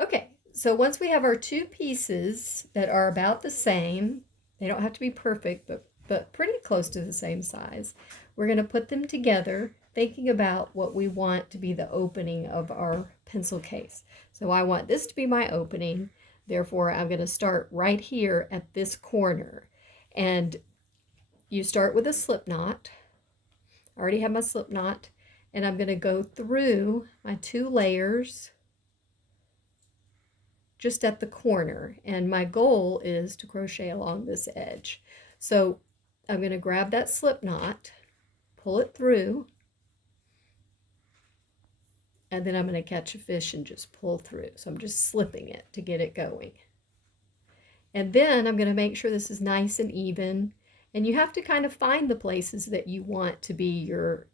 Okay, so once we have our two pieces that are about the same, they don't have to be perfect, but pretty close to the same size, we're going to put them together, thinking about what we want to be the opening of our pencil case. So I want this to be my opening, therefore I'm going to start right here at this corner. And you start with a slip knot. I already have my slip knot, and I'm going to go through my two layers just at the corner, and my goal is to crochet along this edge. So I'm going to grab that slip knot, pull it through, and then I'm going to catch a fish and just pull through. So I'm just slipping it to get it going. And then I'm going to make sure this is nice and even. And you have to kind of find the places that you want to be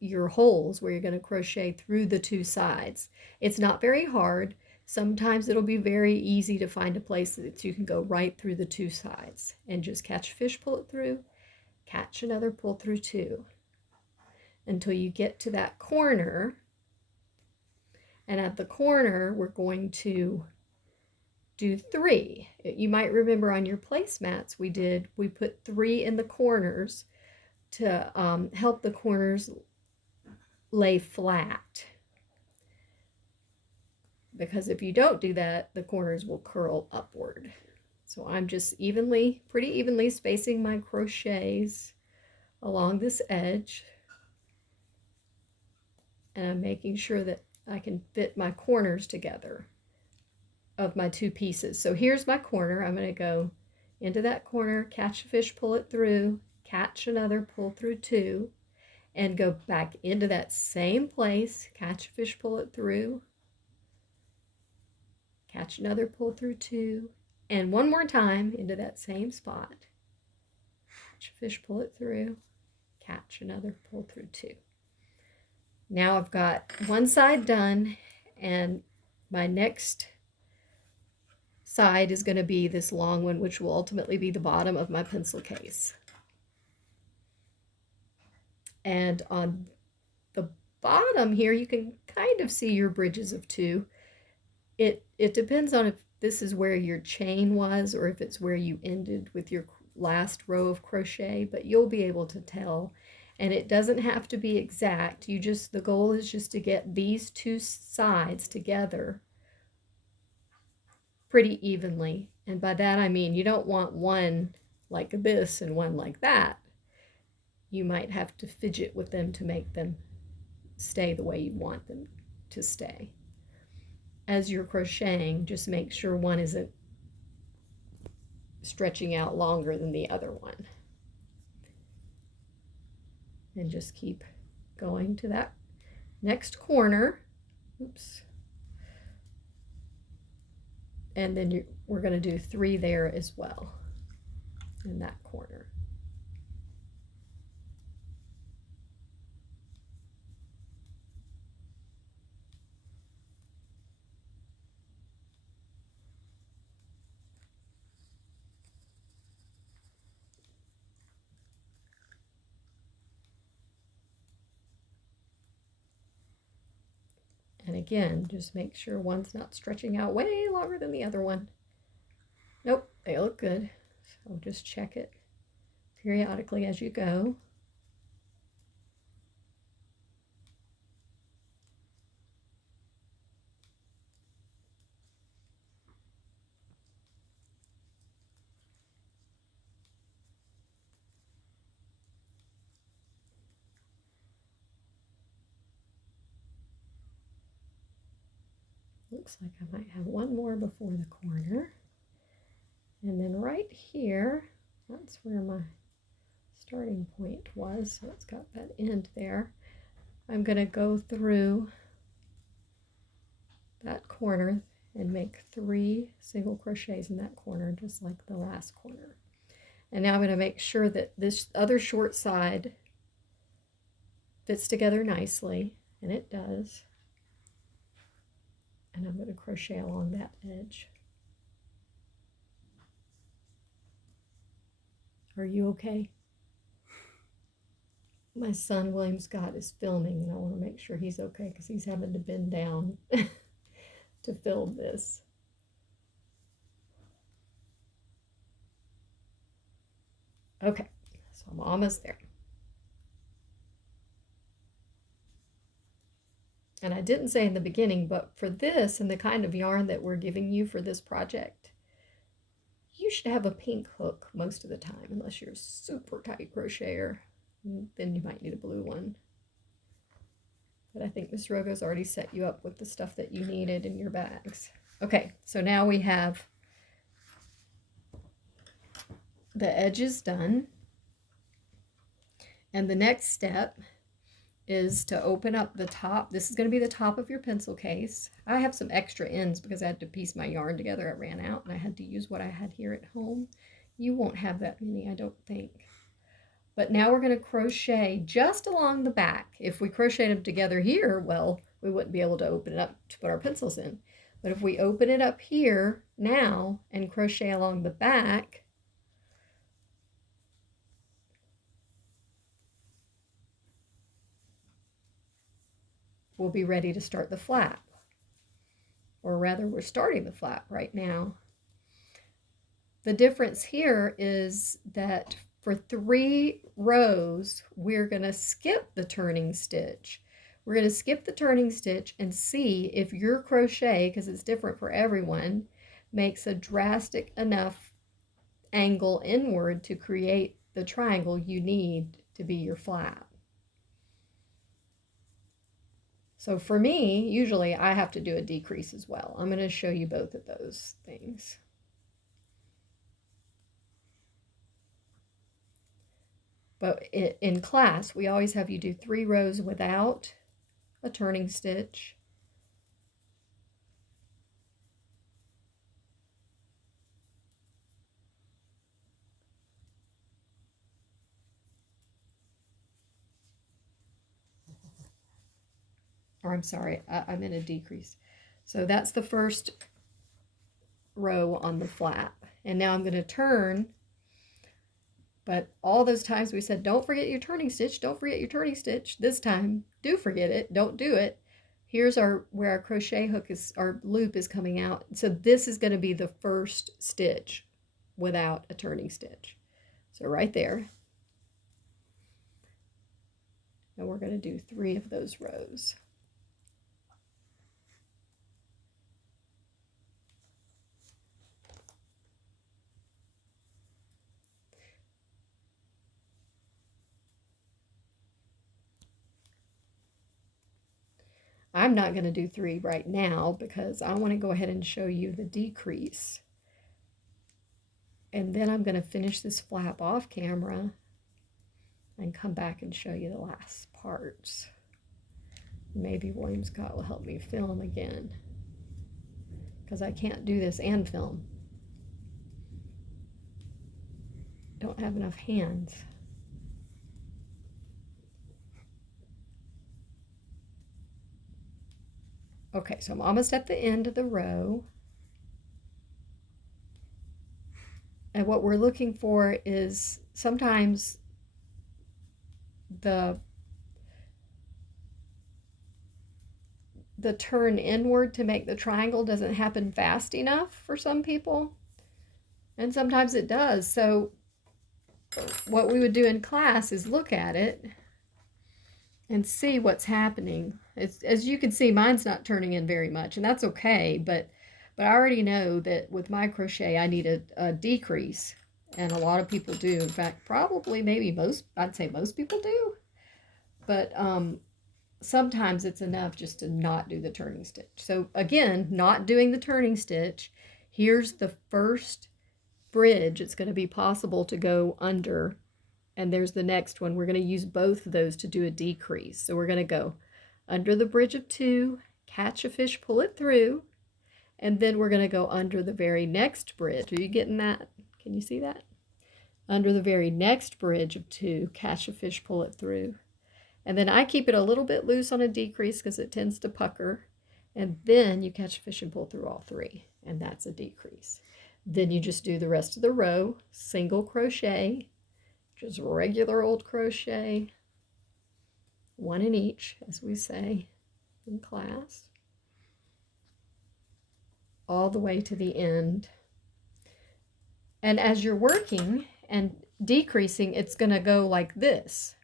your holes where you're going to crochet through the two sides. It's not very hard. Sometimes it'll be very easy to find a place that you can go right through the two sides and just catch a fish, pull it through, catch another, pull through two, until you get to that corner. And at the corner, we're going to do 3. You might remember on your placemats we put 3 in the corners to help the corners lay flat. Because if you don't do that, the corners will curl upward. So I'm just pretty evenly spacing my crochets along this edge. And I'm making sure that I can fit my corners together of my two pieces. So here's my corner. I'm going to go into that corner, catch a fish, pull it through, catch another, pull through 2, and go back into that same place, catch a fish, pull it through, catch another, pull through 2, and one more time into that same spot, catch a fish, pull it through, catch another, pull through 2. Now I've got one side done, and my next side is going to be this long one, which will ultimately be the bottom of my pencil case. And on the bottom here, you can kind of see your bridges of 2. It depends on if this is where your chain was or if it's where you ended with your last row of crochet, but you'll be able to tell. And it doesn't have to be exact. The goal is just to get these two sides together pretty evenly. And by that I mean you don't want one like this and one like that. You might have to fidget with them to make them stay the way you want them to stay. As you're crocheting, just make sure one isn't stretching out longer than the other one. And just keep going to that next corner. Oops. And then we're going to do 3 there as well in that corner. And again, just make sure one's not stretching out way longer than the other one. Nope, they look good. So just check it periodically as you go. Looks like I might have one more before the corner. And then right here, that's where my starting point was. So it's got that end there. I'm going to go through that corner and make 3 single crochets in that corner, just like the last corner. And now I'm going to make sure that this other short side fits together nicely, and it does. And I'm going to crochet along that edge. Are you okay? My son William Scott is filming, and I want to make sure he's okay because he's having to bend down to film this. Okay, so I'm almost there. And I didn't say in the beginning, but for this and the kind of yarn that we're giving you for this project, you should have a pink hook most of the time, unless you're a super tight crocheter. Then you might need a blue one. But I think Miss Rogo's already set you up with the stuff that you needed in your bags. Okay, so now we have the edges done. And the next step is to open up the top. This is going to be the top of your pencil case. I have some extra ends because I had to piece my yarn together. It ran out and I had to use what I had here at home. You won't have that many, I don't think. But now we're going to crochet just along the back. If we crocheted them together here, well, we wouldn't be able to open it up to put our pencils in. But if we open it up here now and crochet along the back, we'll be ready to start the flap. Or rather, we're starting the flap right now. The difference here is that for 3 rows, we're going to skip the turning stitch. We're going to skip the turning stitch and see if your crochet, because it's different for everyone, makes a drastic enough angle inward to create the triangle you need to be your flap. So for me, usually I have to do a decrease as well. I'm going to show you both of those things. But in class, we always have you do 3 rows without a turning stitch. Or I'm sorry, I'm in a decrease. So that's the first row on the flap. And now I'm going to turn. But all those times we said, don't forget your turning stitch, don't forget your turning stitch. This time, do forget it, don't do it. Here's where our crochet hook is, our loop is coming out. So this is going to be the first stitch without a turning stitch. So right there. And we're going to do 3 of those rows. I'm not going to do 3 right now because I want to go ahead and show you the decrease. And then I'm going to finish this flap off camera and come back and show you the last parts. Maybe William Scott will help me film again because I can't do this and film. Don't have enough hands. Okay, so I'm almost at the end of the row. And what we're looking for is sometimes the turn inward to make the triangle doesn't happen fast enough for some people. And sometimes it does. So what we would do in class is look at it and see what's happening. As you can see, mine's not turning in very much, and that's okay, but I already know that with my crochet I need a decrease, and a lot of people do. In fact, probably maybe I'd say most people do, but sometimes it's enough just to not do the turning stitch. So again, not doing the turning stitch, here's the first bridge it's going to be possible to go under. And there's the next one. We're going to use both of those to do a decrease. So we're going to go under the bridge of 2, catch a fish, pull it through, and then we're going to go under the very next bridge. Are you getting that? Can you see that? Under the very next bridge of 2, catch a fish, pull it through. And then I keep it a little bit loose on a decrease because it tends to pucker. And then you catch a fish and pull through all 3, and that's a decrease. Then you just do the rest of the row, single crochet, just regular old crochet, 1 in each, as we say in class, all the way to the end. And as you're working, and decreasing, it's going to go like this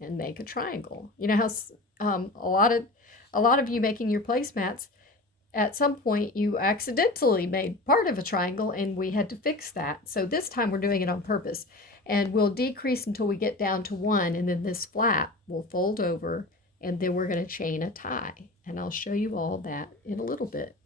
and make a triangle. You know how a lot of you making your placemats, at some point you accidentally made part of a triangle and we had to fix that. So this time we're doing it on purpose, and we'll decrease until we get down to 1, and then this flap will fold over, and then we're going to chain a tie, and I'll show you all that in a little bit.